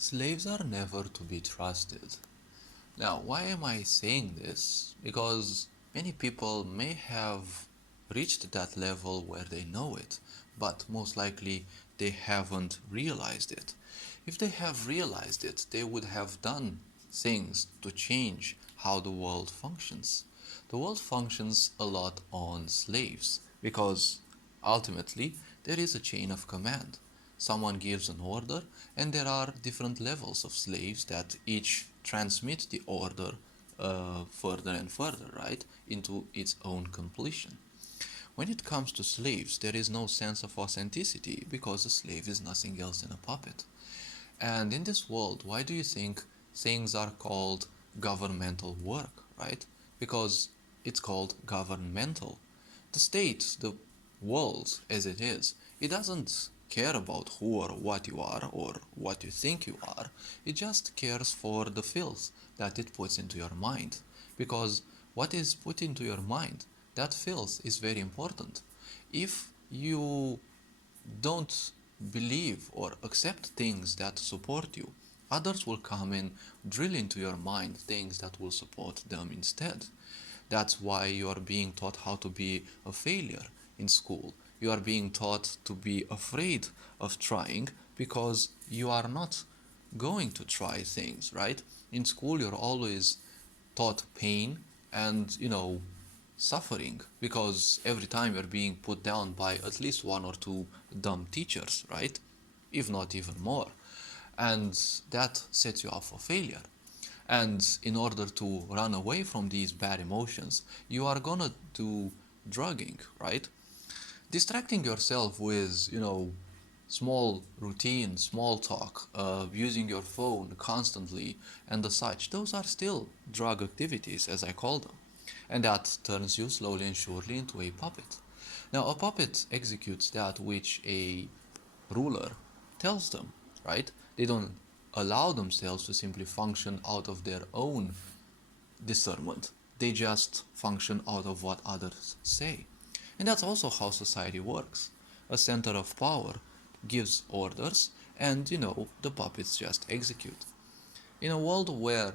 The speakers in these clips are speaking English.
Slaves are never to be trusted. Now, why am I saying this? Because many people may have reached that level where they know it, but most likely they haven't realized it. If they have realized it, they would have done things to change how the world functions. The world functions a lot on slaves because ultimately there is a chain of command. Someone gives an order, and there are different levels of slaves that each transmit the order further and further, right, into its own completion. When it comes to slaves, there is no sense of authenticity because a slave is nothing else than a puppet. And in this world, why do you think things are called governmental work, right? Because it's called governmental. The state, the world as it is, it doesn't care about who or what you are or what you think you are. It just cares for the filth that it puts into your mind. Because what is put into your mind, that filth is very important. If you don't believe or accept things that support you, others will come and drill into your mind things that will support them instead. That's why you are being taught how to be a failure in school. You are being taught to be afraid of trying because you are not going to try things, right? In school, you're always taught pain and, suffering because every time you're being put down by at least one or two dumb teachers, right? If not even more. And that sets you up for failure. And in order to run away from these bad emotions, you are gonna do drugging, right? Distracting yourself with, small routine, small talk, using your phone constantly, and the such, those are still drug activities, as I call them. And that turns you slowly and surely into a puppet. Now, a puppet executes that which a ruler tells them, right? They don't allow themselves to simply function out of their own discernment. They just function out of what others say. And that's also how society works. A center of power gives orders, and the puppets just execute. In a world where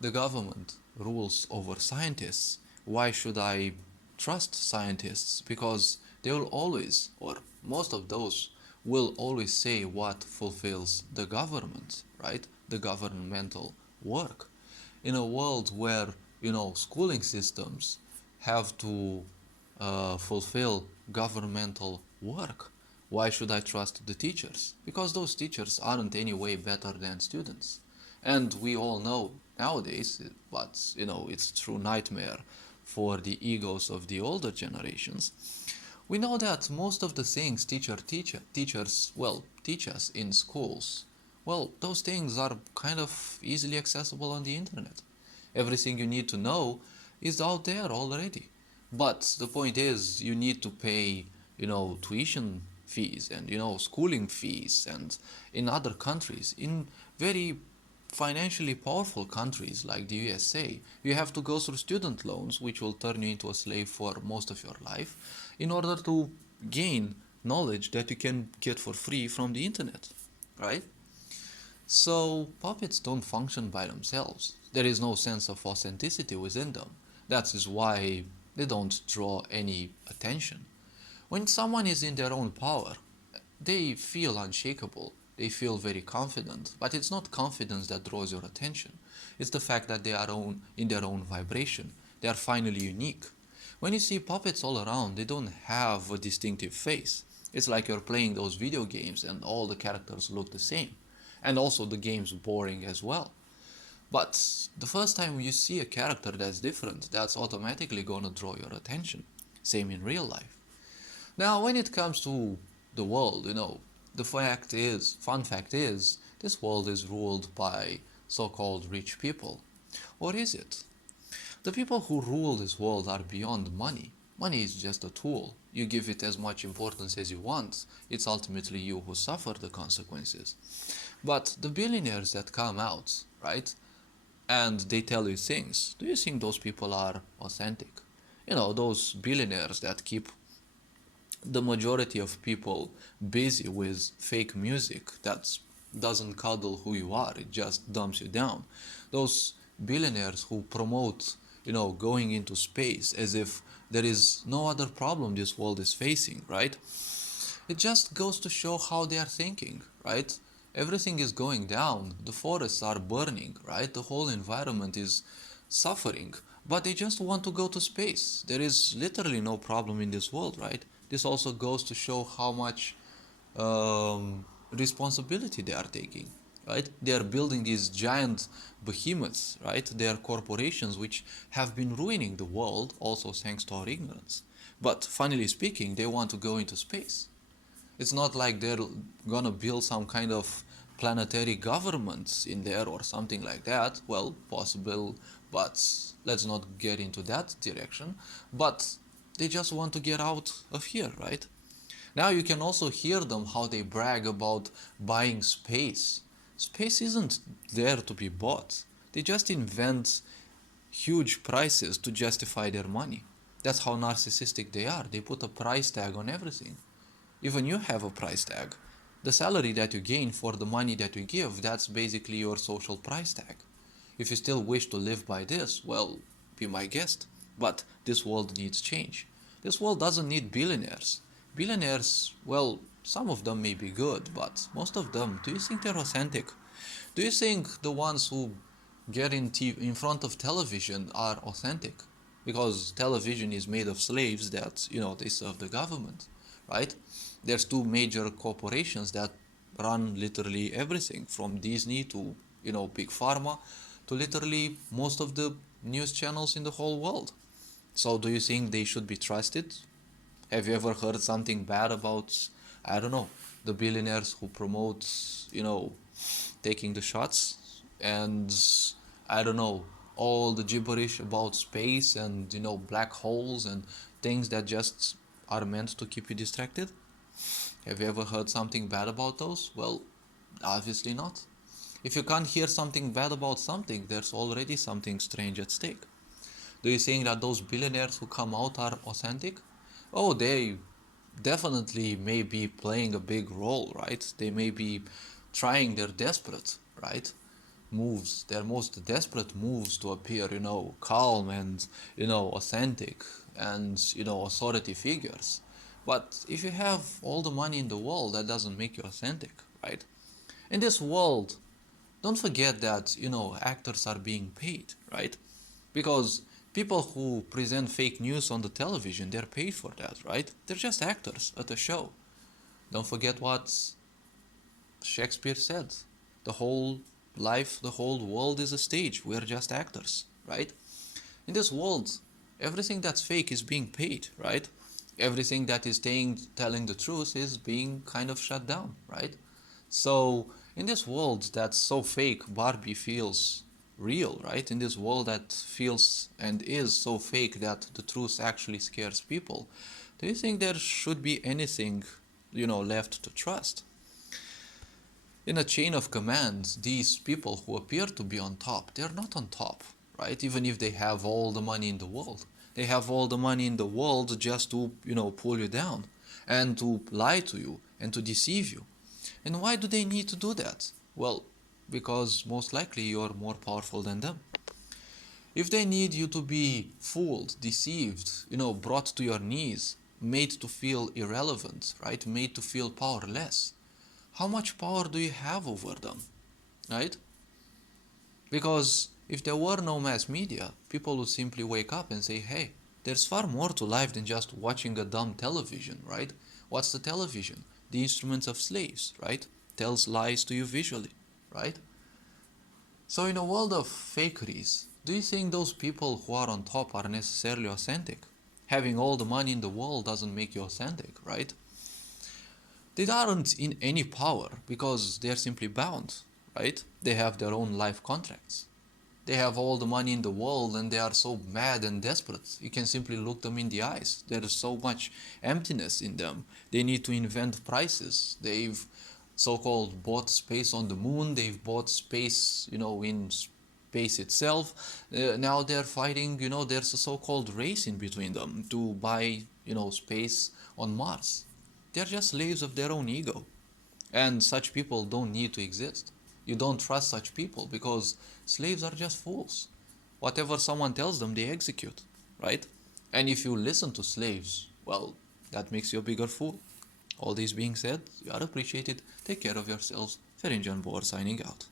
the government rules over scientists, why should I trust scientists? Because they will always, or most of those, will always say what fulfills the government, right? The governmental work. In a world where, schooling systems have to fulfill governmental work, why should I trust the teachers? Because those teachers aren't any way better than students. And we all know nowadays, but it's a true nightmare for the egos of the older generations. We know that most of the things teachers teach us in schools, those things are kind of easily accessible on the internet. Everything you need to know is out there already. But the point is, you need to pay, tuition fees and, schooling fees. And in other countries, in very financially powerful countries like the USA, you have to go through student loans, which will turn you into a slave for most of your life, in order to gain knowledge that you can get for free from the internet, right? So puppets don't function by themselves. There is no sense of authenticity within them. That is why they don't draw any attention. When someone is in their own power, they feel unshakable. They feel very confident, but it's not confidence that draws your attention. It's the fact that they are in their own vibration. They are finally unique. When you see puppets all around, they don't have a distinctive face. It's like you're playing those video games and all the characters look the same. And also the game's boring as well. But the first time you see a character that's different, that's automatically gonna draw your attention. Same in real life. Now, when it comes to the world, fun fact is, this world is ruled by so-called rich people. Or is it? The people who rule this world are beyond money. Money is just a tool. You give it as much importance as you want. It's ultimately you who suffer the consequences. But the billionaires that come out, right, and they tell you things, do you think those people are authentic? Those billionaires that keep the majority of people busy with fake music that's doesn't cuddle who you are, it just dumps you down. Those billionaires who promote, going into space as if there is no other problem this world is facing, right? It just goes to show how they are thinking, right? Everything is going down, the forests are burning, right? The whole environment is suffering, but they just want to go to space. There is literally no problem in this world, right? This also goes to show how much responsibility they are taking, right? They are building these giant behemoths, right? They are corporations which have been ruining the world, also thanks to our ignorance. But funnily speaking, they want to go into space. It's not like they're gonna build some kind of planetary government in there or something like that. Well, possible, but let's not get into that direction. But they just want to get out of here, right? Now you can also hear them how they brag about buying space. Space isn't there to be bought. They just invent huge prices to justify their money. That's how narcissistic they are. They put a price tag on everything. Even you have a price tag. The salary that you gain for the money that you give, that's basically your social price tag. If you still wish to live by this, well, be my guest. But this world needs change. This world doesn't need billionaires. Billionaires, well, some of them may be good, but most of them, do you think they're authentic? Do you think the ones who get in front of television are authentic? Because television is made of slaves that, they serve the government, right? There's two major corporations that run literally everything from Disney to, Big Pharma to literally most of the news channels in the whole world. So do you think they should be trusted? Have you ever heard something bad about, I don't know, the billionaires who promote, taking the shots? And, I don't know, all the gibberish about space and, black holes and things that just are meant to keep you distracted? Have you ever heard something bad about those? Well, obviously not. If you can't hear something bad about something, there's already something strange at stake. Do you think that those billionaires who come out are authentic? Oh, they definitely may be playing a big role, right? They may be trying their desperate, right? Moves, their most desperate moves to appear, calm and, authentic and, authority figures. But if you have all the money in the world, that doesn't make you authentic, right? In this world, don't forget that, actors are being paid, right? Because people who present fake news on the television, they're paid for that, right? They're just actors at a show. Don't forget what Shakespeare said. The whole life, the whole world is a stage. We're just actors, right? In this world, everything that's fake is being paid, right? Everything that is telling the truth is being kind of shut down, right? So in this world that's so fake, Barbie feels real, right? In this world that feels and is so fake that the truth actually scares people, do you think there should be anything, left to trust? In a chain of command, these people who appear to be on top, they're not on top, right? Even if they have all the money in the world. They have all the money in the world just to, pull you down and to lie to you and to deceive you. And why do they need to do that? Well, because most likely you're more powerful than them. If they need you to be fooled, deceived, brought to your knees, made to feel irrelevant, right? Made to feel powerless, how much power do you have over them, right? Because if there were no mass media, people would simply wake up and say, hey, there's far more to life than just watching a dumb television, right? What's the television? The instruments of slaves, right? Tells lies to you visually, right? So in a world of fakeries, do you think those people who are on top are necessarily authentic? Having all the money in the world doesn't make you authentic, right? They aren't in any power because they're simply bound, right? They have their own life contracts. They have all the money in the world and they are so mad and desperate. You can simply look them in the eyes. There is so much emptiness in them. They need to invent prices. They've so-called bought space on the moon. They've bought space, in space itself. Now they're fighting, there's a so-called race in between them to buy, space on Mars. They're just slaves of their own ego. And such people don't need to exist. You don't trust such people because slaves are just fools. Whatever someone tells them, they execute, right? And if you listen to slaves, well, that makes you a bigger fool. All this being said, you are appreciated. Take care of yourselves. Ferinjan Boer signing out.